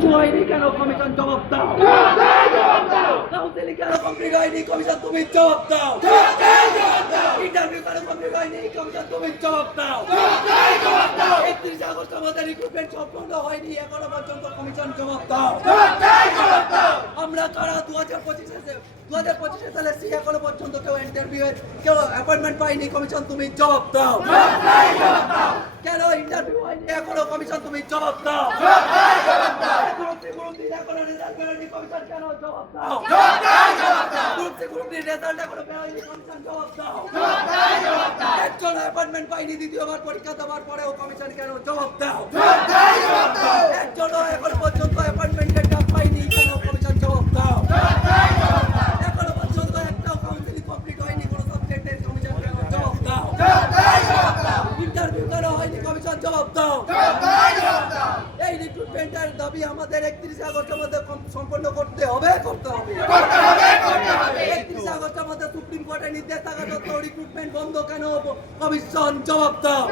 কিচ্ছু হয়নি কেন কমিশন জবাব দাও। কাউন্সিলিং কেন কমপ্লিট হয়নি কমিশন তুমি জবাব দাও। ইন্টারভিউ কেন কমপ্লিট হয়নি কমিশন তুমি জবাব দাও। 31 আগস্ট আমাদের রিক্রুটমেন্ট সম্পূর্ণ হয়নি এখনো পর্যন্ত কমিশন জবাব দাও। আমরা কারা 2025 সালে সি এখনো পর্যন্ত কেউ ইন্টারভিউ কেউ অ্যাপয়েন্টমেন্ট পাইনি কমিশন তুমি জবাব দাও। কেন ইন্টারভিউ হয়নি এখনো কমিশন তুমি জবাব দাও। গ্রুপ এখনো রেজাল্ট বেরোয়নি কমিশন কেন জবাব দাও। গ্রুপ রেজাল্ট এখনো বেরোয়নি কমিশন জবাব দাও। একজন অ্যাপয়েন্টমেন্ট পাইনি দ্বিতীয়বার পরীক্ষা দেওয়ার পরেও কমিশন কেন জবাব দাও। একজন এখন পর্যন্ত অ্যাপয়েন্টমেন্টের ডাক পাইনি কেন কমিশন জবাব দাও। এখনো পর্যন্ত একটাও কাউন্সিলিং কমপ্লিট হয়নি কোনো সাবজেক্টের কমিশন কেন জবাব দাও। ইন্টারভিউ কেন হয়নি কমিশন জবাব দাও। এই রিক্রুটমেন্টের দাবি আমাদের 31 আগস্টের মধ্যে সম্পন্ন করতে হবে। 31 আগস্টের মধ্যে সুপ্রিম কোর্টের নির্দেশ থাকা সত্ত্বেও রিক্রুটমেন্ট বন্ধ কেন কমিশন জবাব দাও।